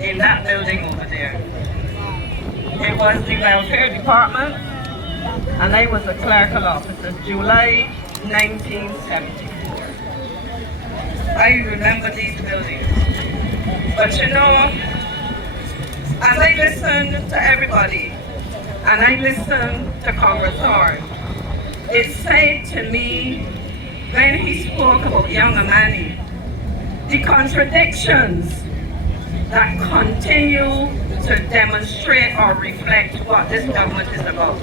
in that building over there. It was the welfare department, and I was a clerical officer, July 1974. I remember these buildings. But you know, as I listened to everybody, and I listened to Congress Hart, it said to me, when he spoke about young Amani, the contradictions that continue to demonstrate or reflect what this government is about.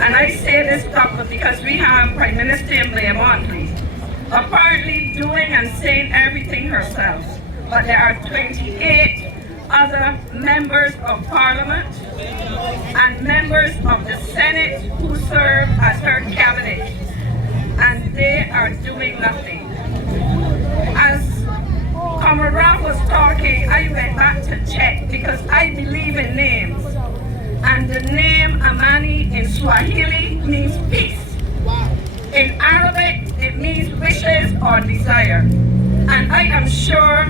And I say this government because we have Prime Minister Montley apparently doing and saying everything herself. But there are 28 other members of Parliament and members of the Senate who serve as her cabinet, and they are doing nothing. As Comrade Ralph was talking, I went back to check because I believe in names. And the name Amani in Swahili means peace. In Arabic, it means wishes or desire. And I am sure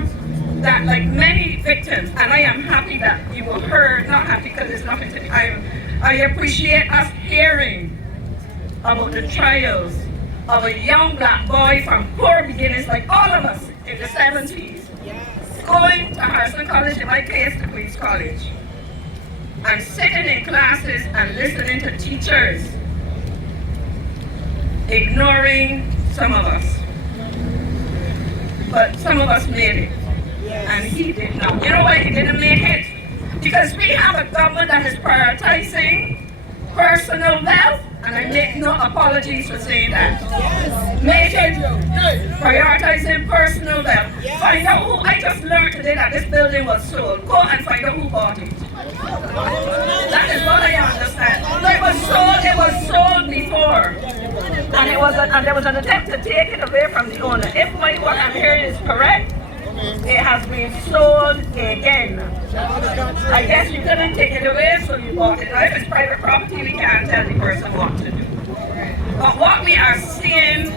that like many victims, and I am happy that you were heard, not happy because it's nothing to me, I appreciate us hearing about the trials of a young black boy from poor beginnings like all of us in the 70s, going to Harrison College, in my case, to Queen's College, and sitting in classes and listening to teachers, ignoring some of us. But some of us made it, and he did not. You know why he didn't make it? Because we have a government that is prioritizing personal wealth, and I make no apologies for saying that. Make it prioritizing personal wealth. Find out who, I just learned today that this building was sold. Go and find out who bought it. That is what I understand. It was sold before. And there was an attempt to take it away from the owner. If what I'm hearing is correct, it has been sold again. I guess you couldn't take it away, so you bought it. Now, if it's private property, we can't tell the person what to do. But what we are seeing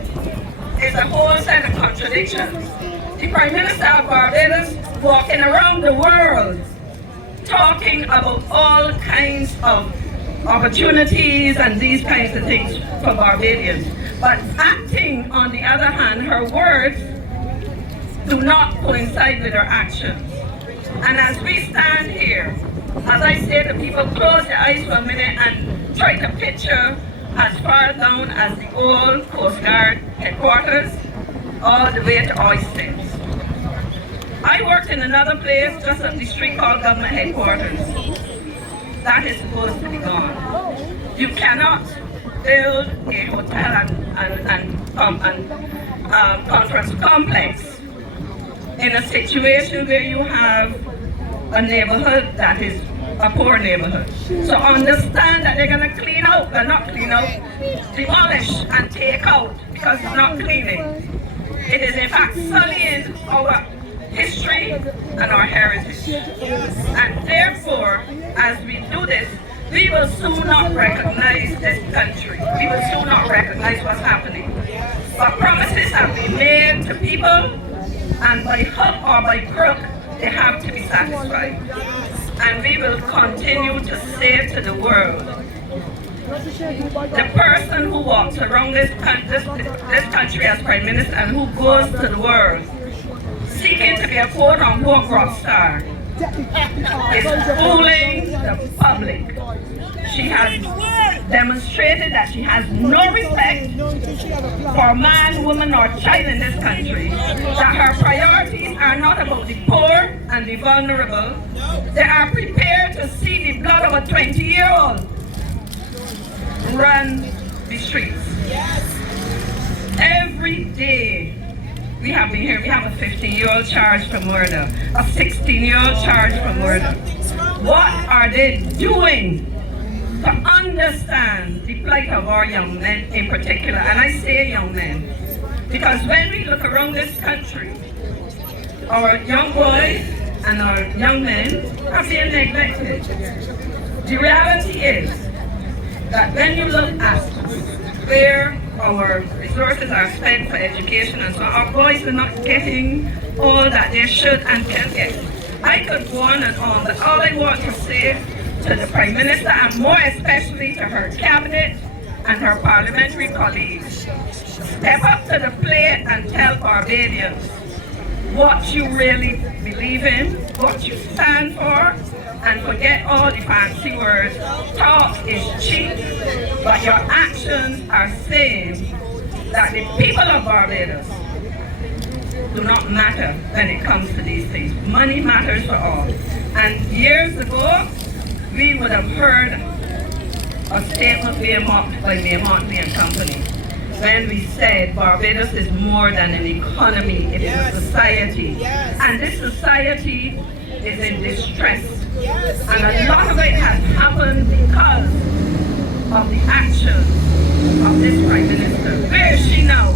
is a whole set of contradictions. The Prime Minister of Barbados walking around the world talking about all kinds of opportunities and these kinds of things for Barbadians. But acting, on the other hand, her words do not coincide with her actions. And as we stand here, as I say to people, close your eyes for a minute and try to picture as far down as the old Coast Guard headquarters, all the way to Oysters. I worked in another place just up the street called Government Headquarters. That is supposed to be gone. You cannot build a hotel and conference complex in a situation where you have a neighborhood that is a poor neighborhood. So understand that they're going to clean out, well not clean out, demolish and take out because it's not cleaning. It is in fact sullying our history and our heritage. And therefore, as we do this, we will soon not recognize this country. We will soon not recognize what's happening. But promises have been made to people, and by hook or by crook, they have to be satisfied. And we will continue to say to the world, the person who walks around this country as Prime Minister and who goes to the world seeking to be a quote-unquote rock star is fooling the public. She has demonstrated that she has no respect for man, woman, or child in this country, that her priorities are not about the poor and the vulnerable. They are prepared to see the blood of a 20-year-old run the streets. Every day we have been here, we have a 15-year-old charged for murder, a 16-year-old charged for murder. What are they doing to understand the plight of our young men in particular? And I say young men, because when we look around this country, our young boys and our young men are being neglected. The reality is that when you look at where our resources are spent for education and so on, our boys are not getting all that they should and can get. I could go on and on, but all I want to say to the Prime Minister, and more especially to her cabinet and her parliamentary colleagues, step up to the plate and tell Barbadians what you really believe in, what you stand for, and forget all the fancy words. Talk is cheap, but your actions are saying that the people of Barbados do not matter when it comes to these things. Money matters for all. And years ago, we would have heard a statement being mocked by Montley and Company when we said Barbados is more than an economy, it is a society. And this society is in distress. And a lot of it has happened because of the actions of this Prime Minister. Where is she now?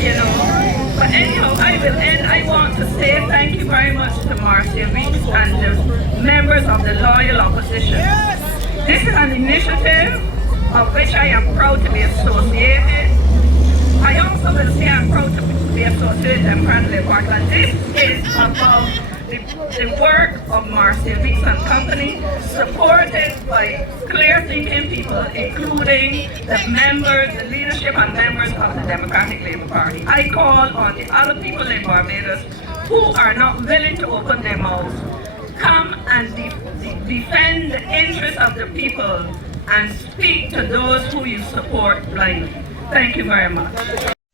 You know. But anyhow, I will end. I want to say thank you very much to Marcia Weeks and the members of the loyal opposition. This is an initiative of which I am proud to be associated. I also will say I'm proud to be associated with Democratic Labour Party. And this is about the work of Marcia Weeks and Company, supported by clear-thinking people, including the members, the leadership and members of the Democratic Labour Party. I call on the other people in Barbados who are not willing to open their mouths, come and defend the interests of the people and speak to those who you support blindly. Thank you very much.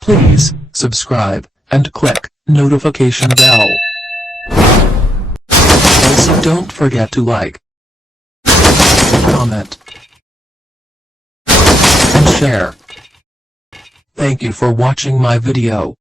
Please subscribe and click notification bell. Also, don't forget to like, comment, and share. Thank you for watching my video.